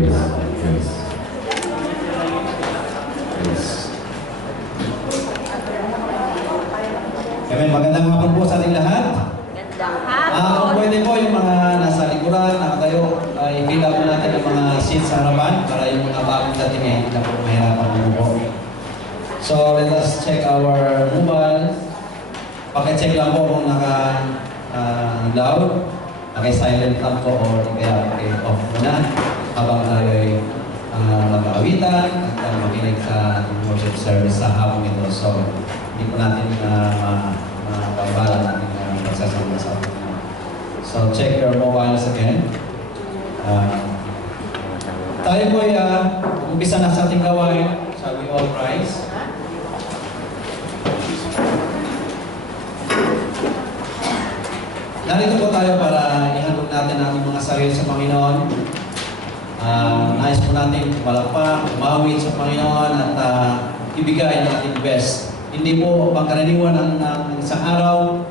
Praise. Praise. Praise. Amen. Magandang hapon po sa ating lahat. Gandang hapon. Kung pwede po yung mga nasa likuran, nakatayo, ay pila po natin ang mga seats sa harapan para yung mga bagong dating ay hindi na po mahirapan po. So let us check our mobile. Paki-check lang po kung naka-loud, naka-silent lang po o kaya off muna habang tayo ay mag-aawitan at makinig sa ating worship service sa hapong ito. So hindi po natin mapambala natin pagsasama sa atin. So check your mobiles again. Tayo po ay umpisa na sa ating gawain. Shall we all rise? Narito po tayo para ihandog natin ang mga sarili sa Panginoon. Nais po natin malakpak, umawit sa Panginoon at ibigay ang ating best. Hindi po pangkaraniwan ng isang araw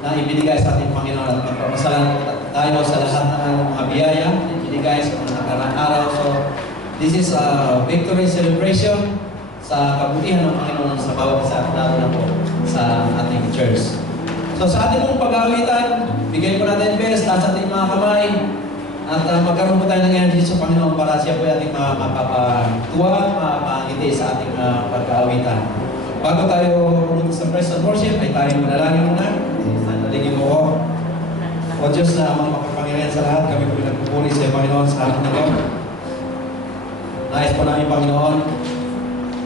na ibinigay sa ating Panginoon at magpapasalamat tayo sa lahat ng mga biyaya na ibinigay sa mga nakarang araw. So, this is a victory celebration sa kabutihan ng Panginoon sa bawat isa, lalo na po sa ating church. So sa ating pong pag-aawitan, bigay po natin best sa ating mga kamay at magkaroon po tayo ng energy sa Panginoon para siya po ating mapapatuwa at mapangiti sa ating pag-aawitan. Bago tayo pumunta sa praise and worship, ay tayo manalangin muna. Naligin mo ko. O Diyos na mga makapangyarihan sa lahat, kami po nagpupuri sa Panginoon sa ating nagawa. Nais po namin Panginoon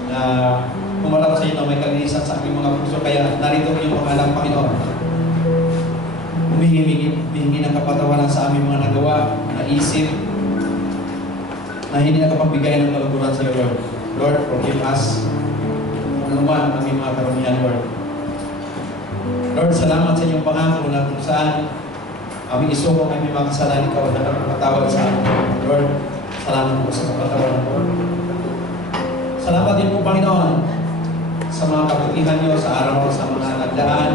na kumalaw sa inyo na may kalinisan sa aming mga puso. Kaya narito yung mga alam Panginoon. Humihingi ng kapatawaran sa aming mga nagawa, naisip, na hindi nakapagbigay ng kaluguran sa iyo, Lord. Lord, forgive us. Ano man ang aming mga karamihan, Lord. Lord, salamat sa inyong pangako na kung saan aming isukong aming mga kasalanan, ikaw na nakapatawad sa amin. Lord, salamat po sa kapatawaran, Lord. Salamat din po, Panginoon, sa mga kabutihan niyo sa araw, sa mga nagdaan,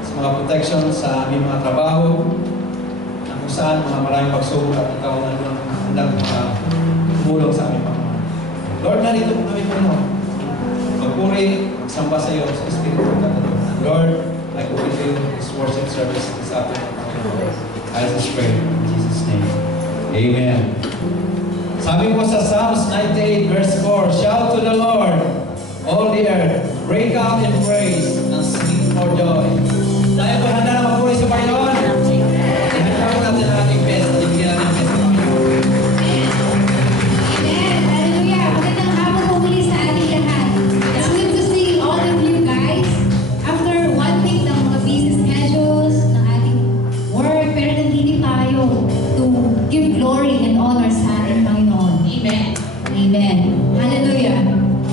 sa mga protection sa aming mga trabaho, na kung saan mga maraming pagsubok at ikaw na handang tumulong sa aming Panginoon. Lord, narito po kami, Panginoon. Magpuri, magsamba sa iyo sa Espiritu ng Lord, I commit you this worship service this afternoon. I just pray in Jesus' name. Amen. Sabi po sa Psalms 98 verse 4, shout to the Lord, all the earth, break out in praise and sing for joy. Tayo po handa na magpuri sa Panginoon. Ihanda po natin ang ating best. Ibigyan natin best sa Panginoon. Amen. Hallelujah. Magandang hapon po muli sa ating lahat. It's good to see all of you guys. After one week ng mga busy schedules, ng ating work, pero nandito tayo to give glory and honor sa ating Panginoon. Amen. Amen. Hallelujah.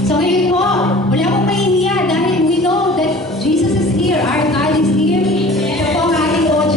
So ngayon po, wala pong mahihiya dahil we know that Jesus is here. Our God is here. Siya po ang ating Lord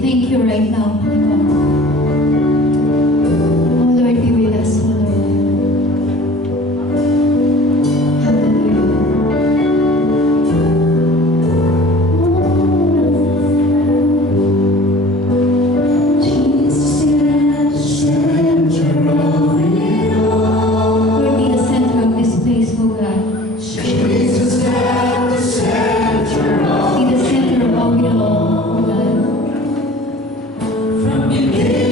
we thank you right now, Panginoon. Oh Lord, be with us, oh Lord. Hallelujah. Jesus, you're at the center of it all. Lord, be the center of this place, oh God. Jesus at the center of Be the center of it all, oh God. from beginning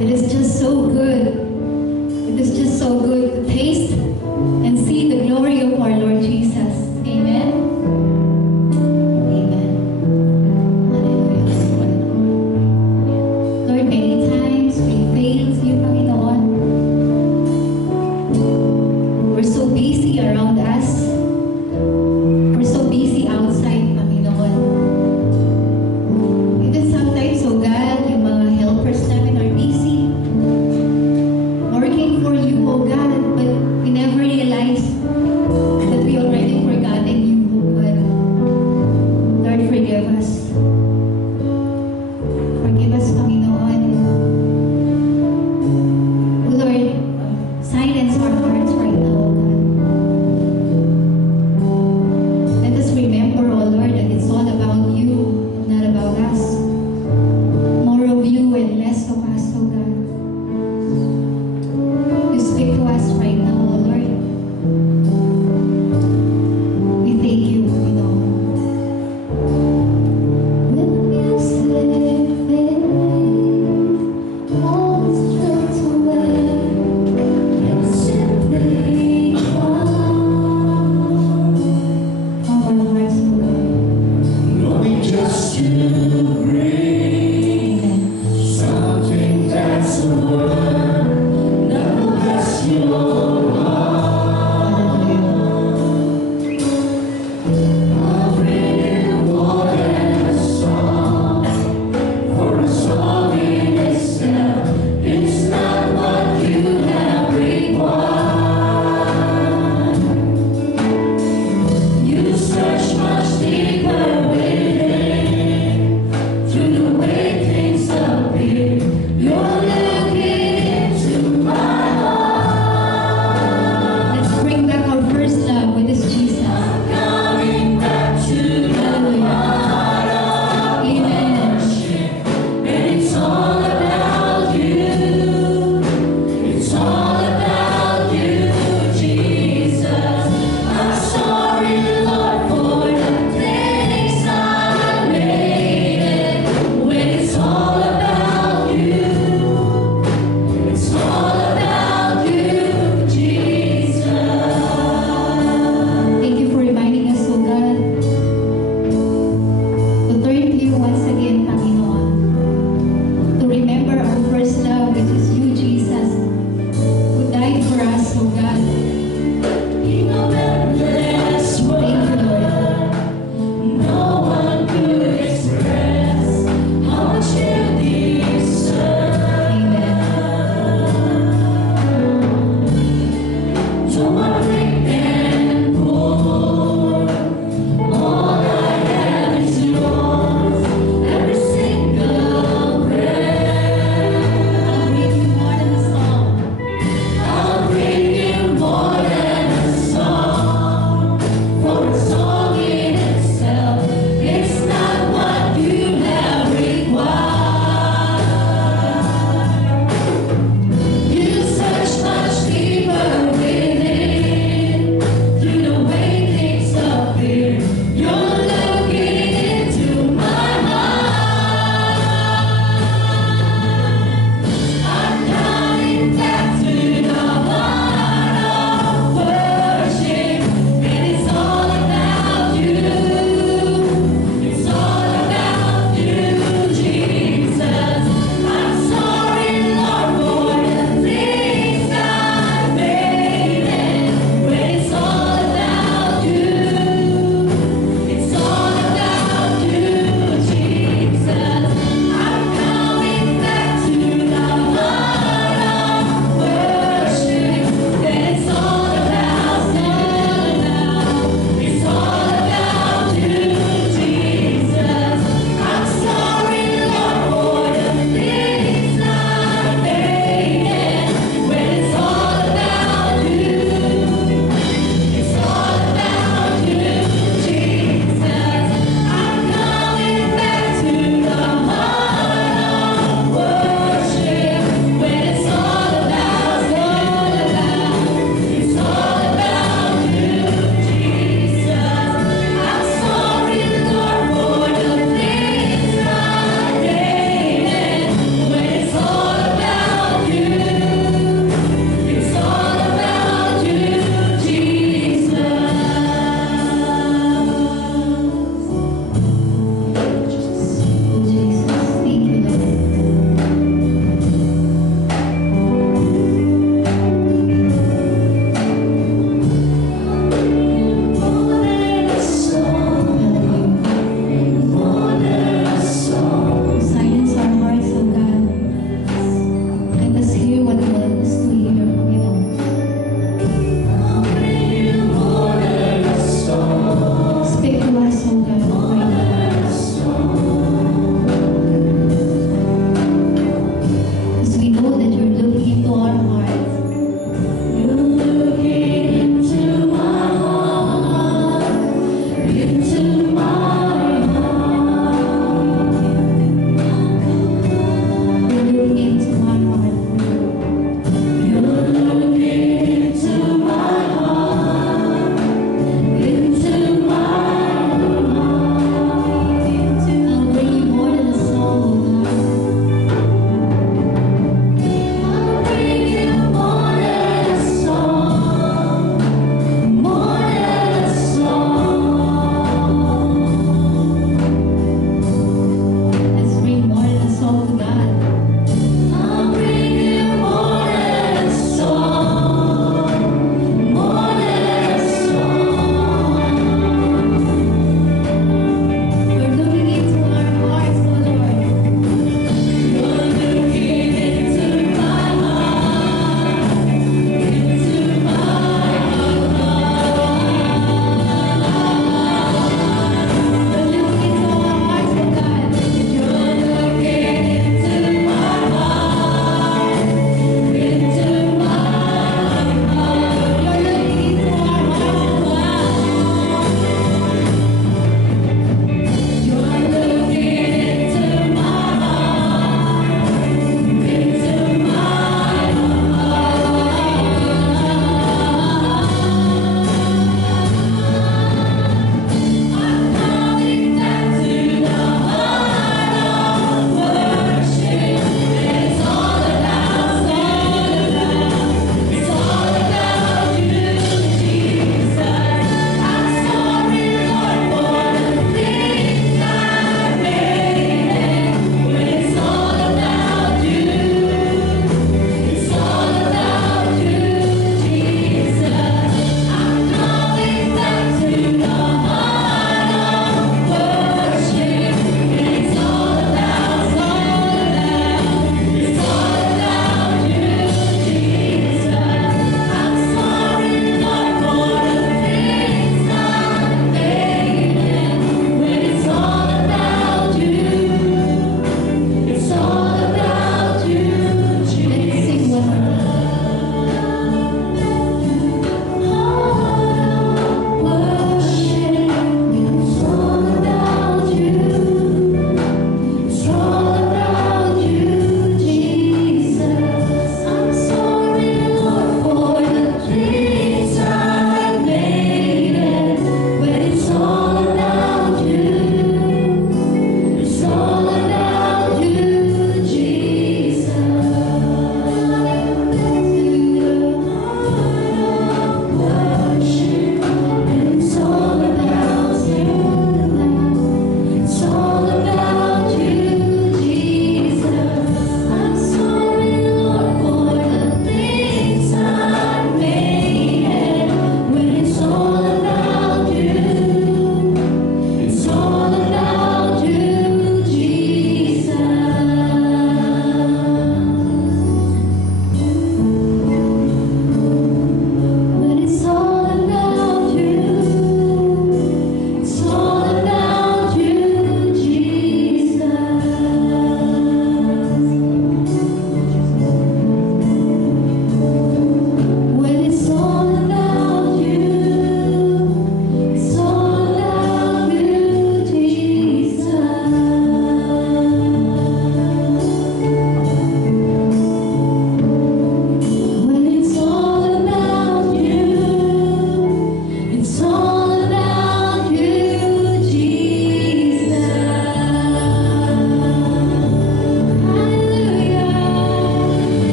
It is just so good. It is just so good to taste and see the glory of our Lord Jesus. Amen. Amen. Hallelujah. Lord, many times we failed you, Panginoon. We're so busy around us. We're so busy outside, Panginoon. Even sometimes, oh God, yung mga helpers namin are busy working for you, oh God.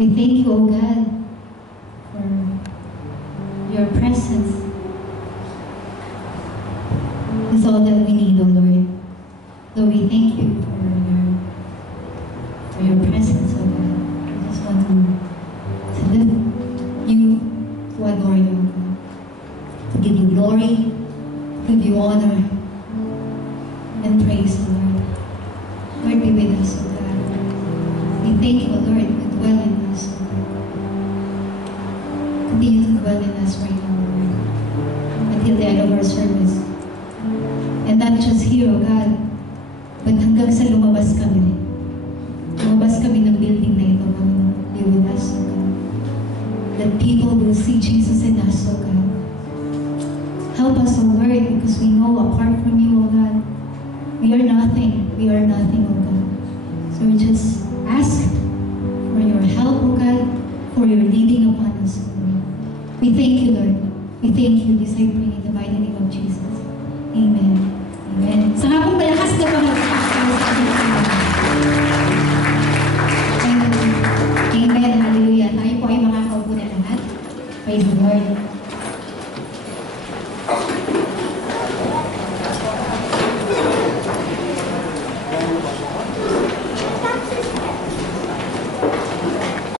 We thank you, O God, for your presence. Is all that we need, O Lord. So we thank you for your presence, O God. We just want to lift you, to adore you, O God. To give you glory, to give you honor, and praise, O Lord. Lord, be with us, O God. We thank you, O Lord, to dwell in us, O God. Continue to dwell in us right now, Lord, until the end of our service. And not just here, O God, but hanggang sa lumabas kami. Lumabas kami ng building na ito, Panginoon. Be with us, O God. That people will see Jesus in us, O God. Help us, O Lord, because we know apart from you, O God, we are nothing. We are nothing, O God. So we just ask for your help, O God, for your leading upon us, O Lord. We thank you, Lord. We thank you. This I pray in the mighty name of Jesus. Amen. Amen. Sa hapong malakas na Amen. Hallelujah. Tayo po ay makakaupo na lahat. Praise the Lord.